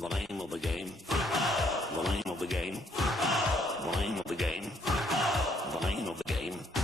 The name of the game. The name of the game. The name of the game. The name of the game.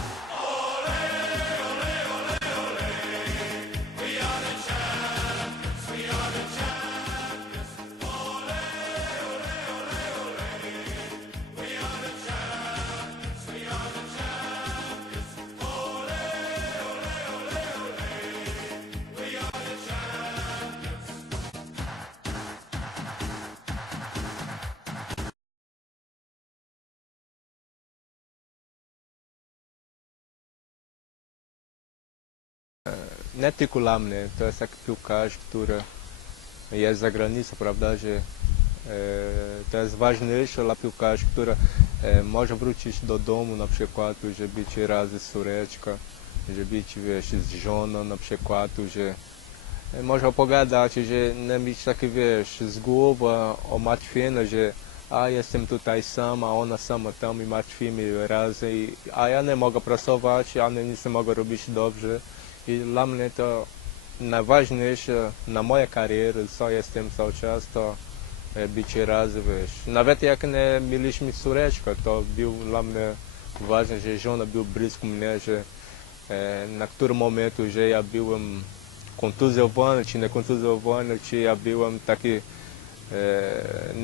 Nie tylko dla mnie, to jest taki piłkarz, który jest za granicą, prawda, że e, to jest ważniejsze dla piłkarza, który e, może wrócić do domu na przykład, że być razem z córeczką, że być wiesz, z żoną na przykład, że e, może pogadać, że nie mieć takie wiesz, z głowy o martwieniu, że a jestem tutaj sam, a ona sama tam i martwimy razem, a ja nie mogę pracować, a nic nie mogę robić dobrze. I dla mnie to najważniejsze na mojej karierze, co jestem cały czas, to być razem, wiesz. Nawet jak nie mieliśmy córeczkę, to był dla mnie ważne, że żona była blisko mnie, że e, na którym momencie, że ja byłem kontuzjowany, czy nie kontuzjowany, czy ja byłem taki, e,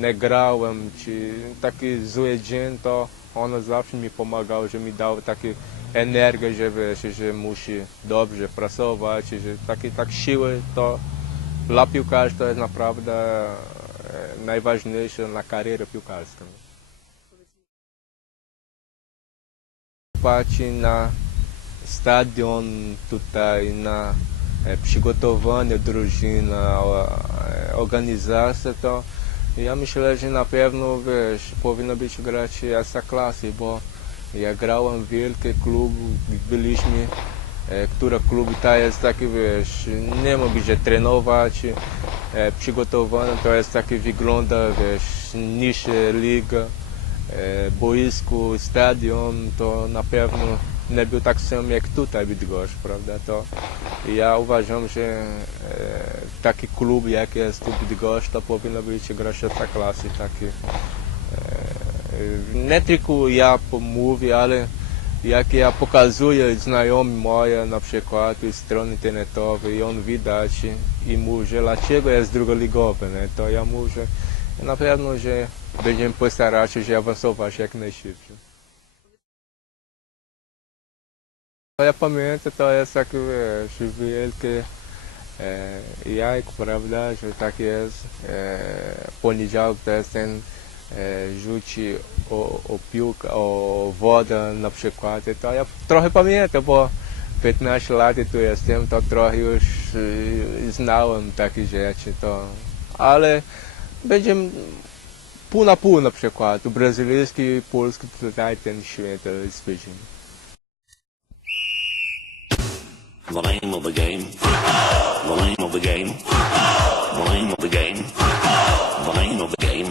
nie grałem, czy taki zły dzień, to ona zawsze mi pomagała, że mi dał taki energię, że wiesz, że musi dobrze pracować, że takie tak siły to dla piłkarza to jest naprawdę najważniejsze na karierę piłkarską. Patrzeć na stadion tutaj, na przygotowanie drużyny, o- organizację, to ja myślę, że na pewno wiesz, powinno być grać esa klasy, bo ja grałem w wielkie kluby, byliśmy, e, które kluby to jest taki, wiesz, nie mogę gdzie trenować, e, przygotowane to jest takie wygląda, wiesz, niższa liga, e, boisko, stadion, to na pewno nie był tak sam jak tutaj Bydgoszcz, prawda, to ja uważam, że e, taki klub jak jest Bydgoszcz, to powinno być grać esa klasy, taki nie tylko ja mówię, ale jak ja pokazuję znajomym moje na przykład strony internetowe i on widać i mówi, że dlaczego jest drugoligowy, nie? to ja mówię, na pewno, że będziemy postarać się awansować jak najszybciej. Ja pamiętam, to jest takie, wiesz, wielkie e, jajko, prawda, że tak jest. E, poniedziałek to jest ten e, rzuci o, o piłkę, o wodę na przykład. To ja trochę pamiętam, bo 15 lat tu jestem, to trochę już e, znałem takie rzeczy. To, ale będziemy pół na pół na przykład. Brazylijski i polski tutaj ten świat spojrzymy. The name of the game. The name of the game. The name of the game. The name of the game.